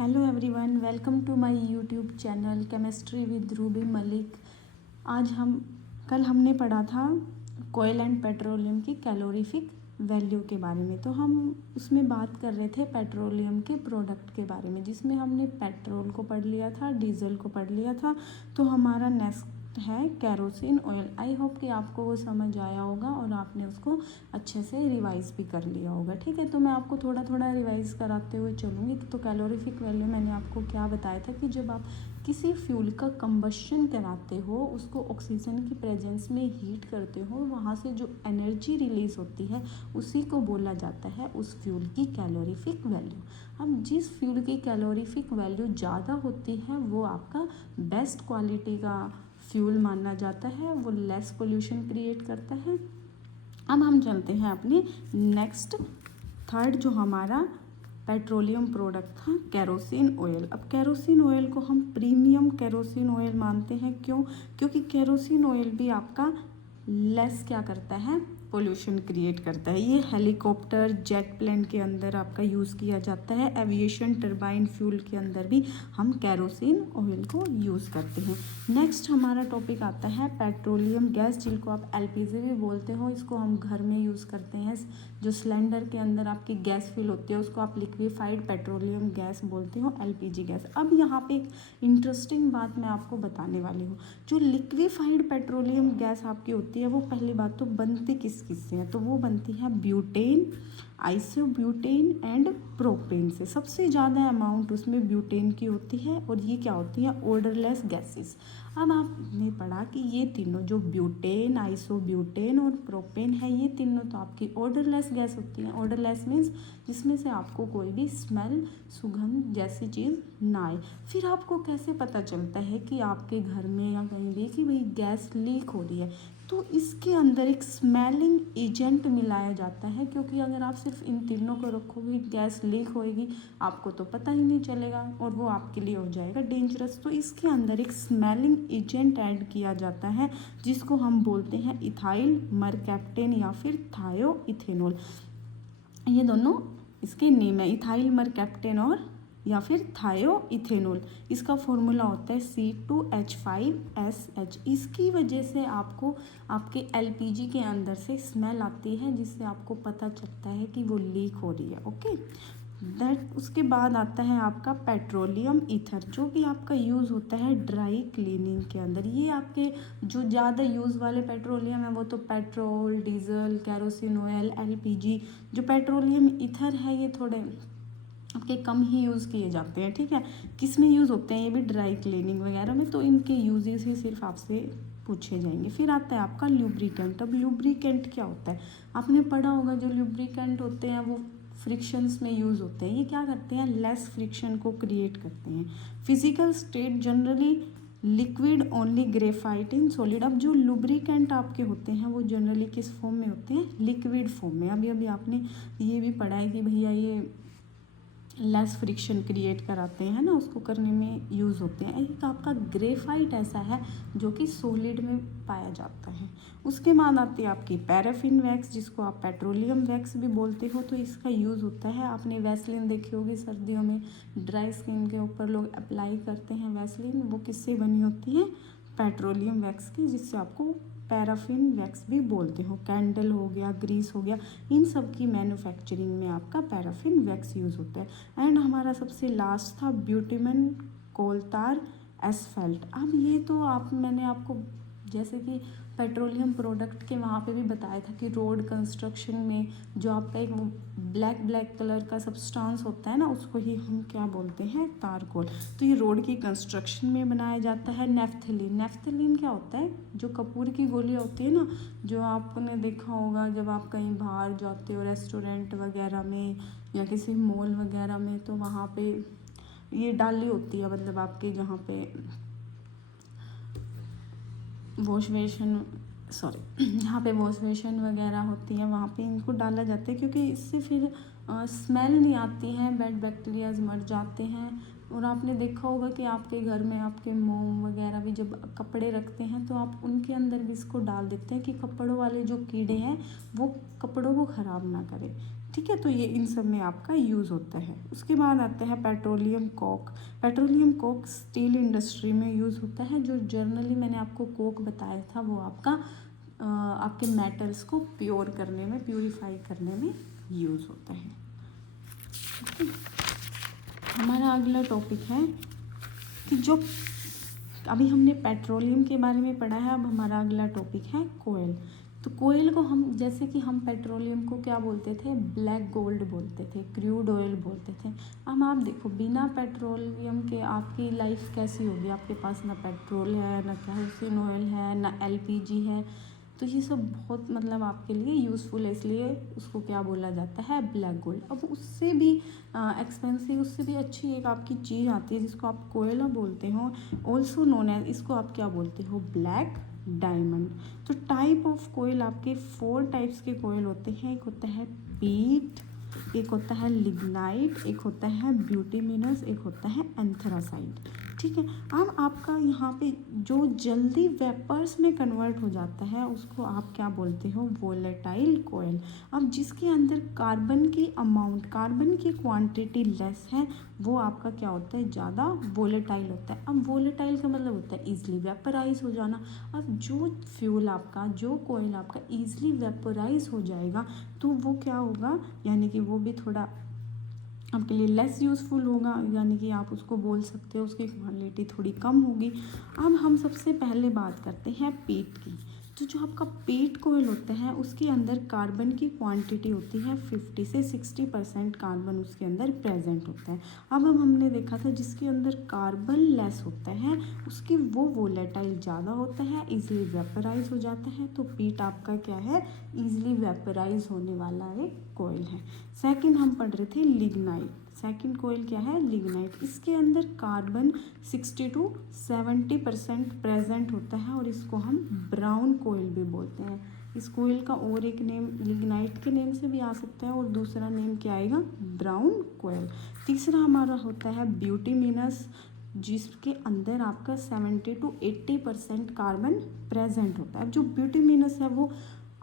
Hello everyone, welcome to my YouTube channel chemistry with Ruby Malik. कल हमने पढ़ा था कोयल एंड पेट्रोलियम की कैलोरीफिक वैल्यू के बारे में। तो हम उसमें बात कर रहे थे पेट्रोलियम के प्रोडक्ट के बारे में, जिसमें हमने पेट्रोल को पढ़ लिया था, डीजल को पढ़ लिया था। तो हमारा नेक्स्ट है केरोसिन ऑयल। आई होप कि आपको वो समझ आया होगा और आपने उसको अच्छे से रिवाइज भी कर लिया होगा। ठीक है, तो मैं आपको थोड़ा थोड़ा रिवाइज कराते हुए चलूँगी। तो कैलोरीफिक वैल्यू मैंने आपको क्या बताया था कि जब आप किसी फ्यूल का कंबशन कराते हो, उसको ऑक्सीजन की प्रेजेंस में हीट करते हो, वहाँ से जो एनर्जी रिलीज होती है उसी को बोला जाता है उस फ्यूल की कैलोरीफिक वैल्यू। अब जिस फ्यूल की कैलोरीफिक वैल्यू ज़्यादा होती है वो आपका बेस्ट क्वालिटी का फ्यूल माना जाता है, वो लेस पोल्यूशन क्रिएट करता है। अब हम चलते हैं अपने नेक्स्ट थर्ड जो हमारा पेट्रोलियम प्रोडक्ट था केरोसिन ऑयल। अब केरोसिन ऑयल को हम प्रीमियम केरोसिन ऑयल मानते हैं। क्यों? क्योंकि केरोसिन ऑयल भी आपका लेस क्या करता है, पोल्यूशन क्रिएट करता है। ये हेलीकॉप्टर जेट प्लेन के अंदर आपका यूज़ किया जाता है। एविएशन टरबाइन फ्यूल के अंदर भी हम केरोसिन ऑयल को यूज़ करते हैं। नेक्स्ट हमारा टॉपिक आता है पेट्रोलियम गैस, जिनको आप एलपीजी भी बोलते हो। इसको हम घर में यूज़ करते हैं। जो सिलेंडर के अंदर आपकी गैस फिल होती है उसको आप लिक्विफाइड पेट्रोलियम गैस बोलते हो, एलपीजी गैस। अब यहाँ पे एक इंटरेस्टिंग बात मैं आपको बताने वाली हूँ। जो लिक्विफाइड पेट्रोलियम गैस आपकी होती है वो पहली बात तो बनती किस से है, तो वो बनती है ब्यूटेन, आइसोब्यूटेन एंड प्रोपेन से। सबसे ज़्यादा अमाउंट उसमें ब्यूटेन की होती है और ये क्या होती है, ओडरलेस गैसेस। अब आपने पढ़ा कि ये तीनों जो ब्यूटेन, आइसोब्यूटेन और प्रोपेन है, ये तीनों तो आपकी ओडरलेस गैस होती हैं। ओडरलेस मीन्स जिसमें से आपको कोई भी स्मेल, सुगंध जैसी चीज़ ना आए। फिर आपको कैसे पता चलता है कि आपके घर में या कहीं भी कि भाई गैस लीक हो रही है? तो इसके अंदर एक स्मेलिंग एजेंट मिलाया जाता है, क्योंकि अगर आप सिर्फ इन तीनों को रखोगे गैस लीक होएगी, आपको तो पता ही नहीं चलेगा और वो आपके लिए हो जाएगा डेंजरस। तो इसके अंदर एक स्मेलिंग एजेंट ऐड किया जाता है जिसको हम बोलते हैं इथाइल मरकैप्टेन या फिर थायोइथेनॉल। ये दोनों इसके नेम है, इथाइल मरकैप्टेन और या फिर थायोइथेनॉल। इसका फॉर्मूला होता है C2H5SH। इसकी वजह से आपको आपके एलपीजी के अंदर से स्मेल आती है, जिससे आपको पता चलता है कि वो लीक हो रही है। ओके, उसके बाद आता है आपका पेट्रोलियम ईथर, जो कि आपका यूज़ होता है ड्राई क्लीनिंग के अंदर। ये आपके जो ज़्यादा यूज़ वाले पेट्रोलियम है वो तो petrol, diesel, kerosene oil, LPG. जो पेट्रोलियम ईथर है ये थोड़े आपके कम ही यूज़ किए जाते हैं। ठीक है, किस में यूज़ होते हैं? ये भी ड्राई क्लीनिंग वगैरह में। तो इनके यूजेस ही सिर्फ आपसे पूछे जाएंगे। फिर आता है आपका लुब्रिकेंट। अब लुब्रिकेंट क्या होता है? आपने पढ़ा होगा जो लुब्रिकेंट होते हैं वो फ्रिक्शंस में यूज़ होते हैं। ये क्या करते हैं? लेस फ्रिक्शन को क्रिएट करते हैं। Physical state generally liquid only, graphite in solid. अब जो लुब्रिकेंट आपके होते हैं वो जनरली किस फॉर्म में होते हैं? लिक्विड फॉर्म में। अभी आपने ये भी पढ़ा है कि भैया ये लेस फ्रिक्शन क्रिएट कराते हैं ना, उसको करने में यूज़ होते हैं। एक आपका ग्रेफाइट ऐसा है जो कि सॉलिड में पाया जाता है। उसके बाद आती है आपकी पैराफिन वैक्स, जिसको आप पेट्रोलियम वैक्स भी बोलते हो। तो इसका यूज़ होता है, आपने वैसलीन देखी होगी सर्दियों में, ड्राई स्किन के ऊपर लोग अप्लाई करते हैं वैसलीन। वो किससे बनी होती है? पेट्रोलियम वैक्स की, जिससे आपको पैराफिन वैक्स भी बोलते हो। कैंडल हो गया, ग्रीस हो गया, इन सब की मैन्युफैक्चरिंग में आपका पैराफिन वैक्स यूज़ होता है। एंड हमारा सबसे लास्ट था ब्यूटिमन कोलतार एसफेल्ट। अब ये तो मैंने आपको जैसे कि पेट्रोलियम प्रोडक्ट के वहाँ पे भी बताया था कि रोड कंस्ट्रक्शन में जो आपका एक वो ब्लैक कलर का सब्सटेंस होता है ना, उसको ही हम क्या बोलते हैं? तारकोल। तो ये रोड की कंस्ट्रक्शन में बनाया जाता है। नेफ्थलीन, नेफ्थलीन क्या होता है? जो कपूर की गोलियाँ होती है ना, जो आपने देखा होगा जब आप कहीं बाहर जाते हो रेस्टोरेंट वगैरह में या किसी मॉल वगैरह में, तो वहाँ पे ये डाली होती है, मतलब आपके जहाँ पे जहाँ पे वॉश बेसिन वगैरह होती है वहाँ पे इनको डाला जाता है, क्योंकि इससे फिर स्मेल नहीं आती है, बैड बैक्टीरियाज मर जाते हैं। और आपने देखा होगा कि आपके घर में आपके मोम वगैरह भी जब कपड़े रखते हैं तो आप उनके अंदर भी इसको डाल देते हैं कि कपड़ों वाले जो कीड़े हैं वो कपड़ों को ख़राब ना करें। ठीक है, तो ये इन सब में आपका यूज़ होता है। उसके बाद आता है petroleum Coke. Petroleum Coke steel industry में यूज़ होता है। जो जर्नली मैंने आपको कोक बताया था वो आपका आपके मेटल्स को प्योर करने में, प्यूरिफाई करने में यूज़ होता है। हमारा अगला टॉपिक है कि जो अभी हमने पेट्रोलियम के बारे में पढ़ा है, अब हमारा अगला टॉपिक है कोयल। तो कोयल को हम, जैसे कि हम पेट्रोलियम को क्या बोलते थे, ब्लैक गोल्ड बोलते थे, क्रूड ऑयल बोलते थे। अब आप देखो, बिना पेट्रोलियम के आपकी लाइफ कैसी होगी? आपके पास ना पेट्रोल है, ना केरोसिन ऑयल है, ना एलपीजी है। तो ये सब बहुत मतलब आपके लिए यूज़फुल है, इसलिए उसको क्या बोला जाता है, ब्लैक गोल्ड। अब उससे भी एक्सपेंसिव, उससे भी अच्छी एक आपकी चीज़ आती है जिसको आप कोयला बोलते हो, ऑल्सो नोन एज, इसको आप क्या बोलते हो, ब्लैक डायमंड। तो टाइप ऑफ कोयल आपके 4 टाइप्स के कोयल होते हैं। एक होता है पीट, एक होता है लिग्नाइट, एक होता है ब्यूटीमिनस, एक होता है एंथ्रासाइट। ठीक है, अब आपका यहाँ पे जो जल्दी वेपर्स में कन्वर्ट हो जाता है उसको आप क्या बोलते हो, वोलेटाइल कोयल। अब जिसके अंदर कार्बन की अमाउंट, कार्बन की क्वांटिटी लेस है, वो आपका क्या होता है, ज़्यादा वोलेटाइल होता है। अब वोलेटाइल का मतलब होता है ईजिली वेपराइज हो जाना। अब जो फ्यूल आपका, जो कोयल आपका ईजिली वेपराइज हो जाएगा तो वो क्या होगा, यानी कि वो भी थोड़ा आपके लिए लेस यूज़फुल होगा, यानी कि आप उसको बोल सकते हो उसकी क्वालिटी थोड़ी कम होगी। अब हम सबसे पहले बात करते हैं पीट की। तो जो आपका पीट कोयल होता है उसके अंदर कार्बन की क्वांटिटी होती है 50 से 60% कार्बन उसके अंदर प्रेजेंट होता है। अब हमने देखा था जिसके अंदर कार्बन लेस होता है उसकी वो वोलेटाइल ज़्यादा होता है, इजीली वेपराइज हो जाता है। तो पीट आपका क्या है, इजीली वेपराइज होने वाला एक कोयल है। सेकंड हम पढ़ रहे थे लिग्नाइट। सेकंड कोयल क्या है, लिग्नाइट। इसके अंदर कार्बन 60 to 70% प्रेजेंट होता है और इसको हम ब्राउन कोयल भी बोलते हैं। इस कोयल का और एक नेम लिग्नाइट के नेम से भी आ सकता है और दूसरा नेम क्या आएगा, ब्राउन कोयल। तीसरा हमारा होता है ब्यूटीमिनस, जिसके अंदर आपका 70 to 80% कार्बन प्रेजेंट होता है। अब जो ब्यूटीमिनस है वो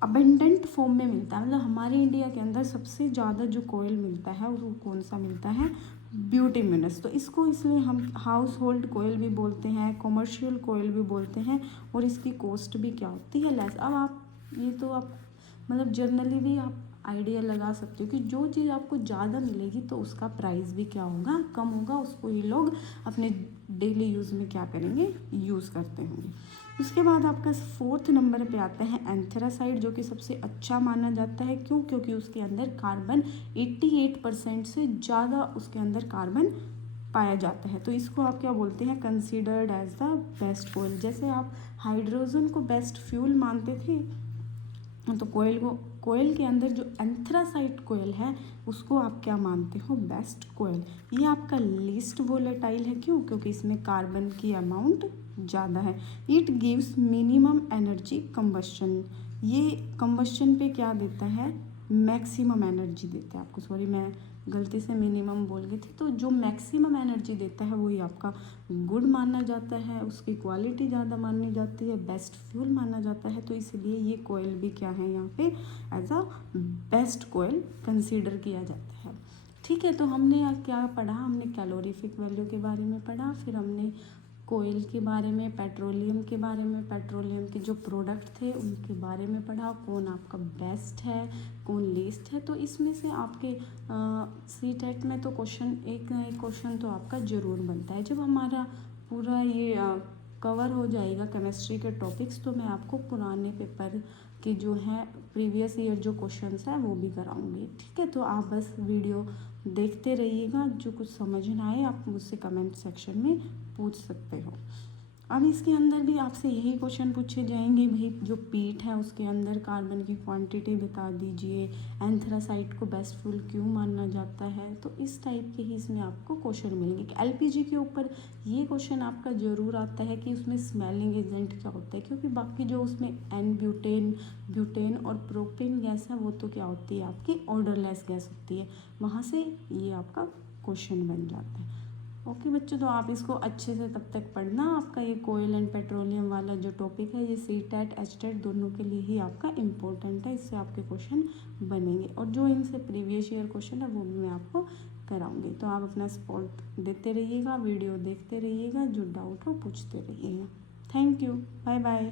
अबेंडेंट फॉर्म में मिलता है, मतलब हमारे इंडिया के अंदर सबसे ज़्यादा जो कोयल मिलता है वो कौन सा मिलता है, ब्यूटीमिनस। तो इसको इसलिए हम हाउस होल्ड कोयल भी बोलते हैं, कॉमर्शियल कोयल भी बोलते हैं, और इसकी कॉस्ट भी क्या होती है, लेस। अब आप ये तो आप मतलब जर्नली भी आप आइडिया लगा सकते हो कि जो चीज़ आपको ज़्यादा मिलेगी तो उसका प्राइस भी क्या होगा, कम होगा। उसको ही लोग अपने डेली यूज़ में क्या करेंगे, यूज़ करते होंगे। उसके बाद आपका 4th नंबर पे आता है एंथ्रासाइट, जो कि सबसे अच्छा माना जाता है। क्यों, क्योंकि उसके अंदर कार्बन 88% से ज़्यादा उसके अंदर कार्बन पाया जाता है। तो इसको आप क्या बोलते हैं, कंसीडर्ड एज द बेस्ट कोयल। जैसे आप हाइड्रोजन को बेस्ट फ्यूल मानते थे, तो कोयल के अंदर जो एंथ्रासाइट कोयल है उसको आप क्या मानते हो, बेस्ट कोयल। ये आपका लीस्ट वोलेटाइल है। क्यों, क्योंकि इसमें कार्बन की अमाउंट ज़्यादा है। It gives minimum energy combustion. ये कंबस्शन पे क्या देता है, मैक्सिमम एनर्जी देता है आपको। सॉरी, मैं गलती से मिनिमम बोल गई थी। तो जो मैक्सिमम एनर्जी देता है वही आपका गुड माना जाता है, उसकी क्वालिटी ज़्यादा मानी जाती है, बेस्ट फ्यूल माना जाता है। तो इसलिए ये कोयल भी क्या है, यहाँ पे as a best coal consider किया जाता है। ठीक है, तो हमने क्या पढ़ा, हमने कैलोरीफिक वैल्यू के बारे में पढ़ा, फिर हमने कोयल के बारे में, पेट्रोलियम के बारे में, पेट्रोलियम के जो प्रोडक्ट थे उनके बारे में पढ़ा, कौन आपका बेस्ट है, कौन लीस्ट है। तो इसमें से आपके CTET में तो क्वेश्चन एक ना एक क्वेश्चन तो आपका ज़रूर बनता है। जब हमारा पूरा ये कवर हो जाएगा केमिस्ट्री के टॉपिक्स, तो मैं आपको पुराने पेपर के जो है प्रीवियस ईयर जो क्वेश्चंस हैं वो भी कराऊंगी। ठीक है, तो आप बस वीडियो देखते रहिएगा। जो कुछ समझ ना आए आप मुझसे कमेंट सेक्शन में पूछ सकते हो। अब इसके अंदर भी आपसे यही क्वेश्चन पूछे जाएंगे, भाई जो पीट है उसके अंदर कार्बन की क्वांटिटी बता दीजिए, एंथ्रासाइट को बेस्ट फ्यूल क्यों माना जाता है। तो इस टाइप के ही इसमें आपको क्वेश्चन मिलेंगे। LPG के ऊपर ये क्वेश्चन आपका ज़रूर आता है कि उसमें स्मेलिंग एजेंट क्या होता है, क्योंकि बाकी जो उसमें ब्यूटेन और प्रोपेन गैस है वो तो क्या होती है, आपकी ऑर्डरलेस गैस होती है। वहाँ से ये आपका क्वेश्चन बन जाता है। ओके बच्चों, तो आप इसको अच्छे से तब तक पढ़ना। आपका ये कोयल एंड पेट्रोलियम वाला जो टॉपिक है, ये CTET HTET दोनों के लिए ही आपका इम्पोर्टेंट है। इससे आपके क्वेश्चन बनेंगे और जो इनसे प्रीवियस ईयर क्वेश्चन है वो भी मैं आपको कराऊंगी। तो आप अपना सपोर्ट देते रहिएगा, वीडियो देखते रहिएगा, जो डाउट हो पूछते रहिएगा। Thank you, bye bye.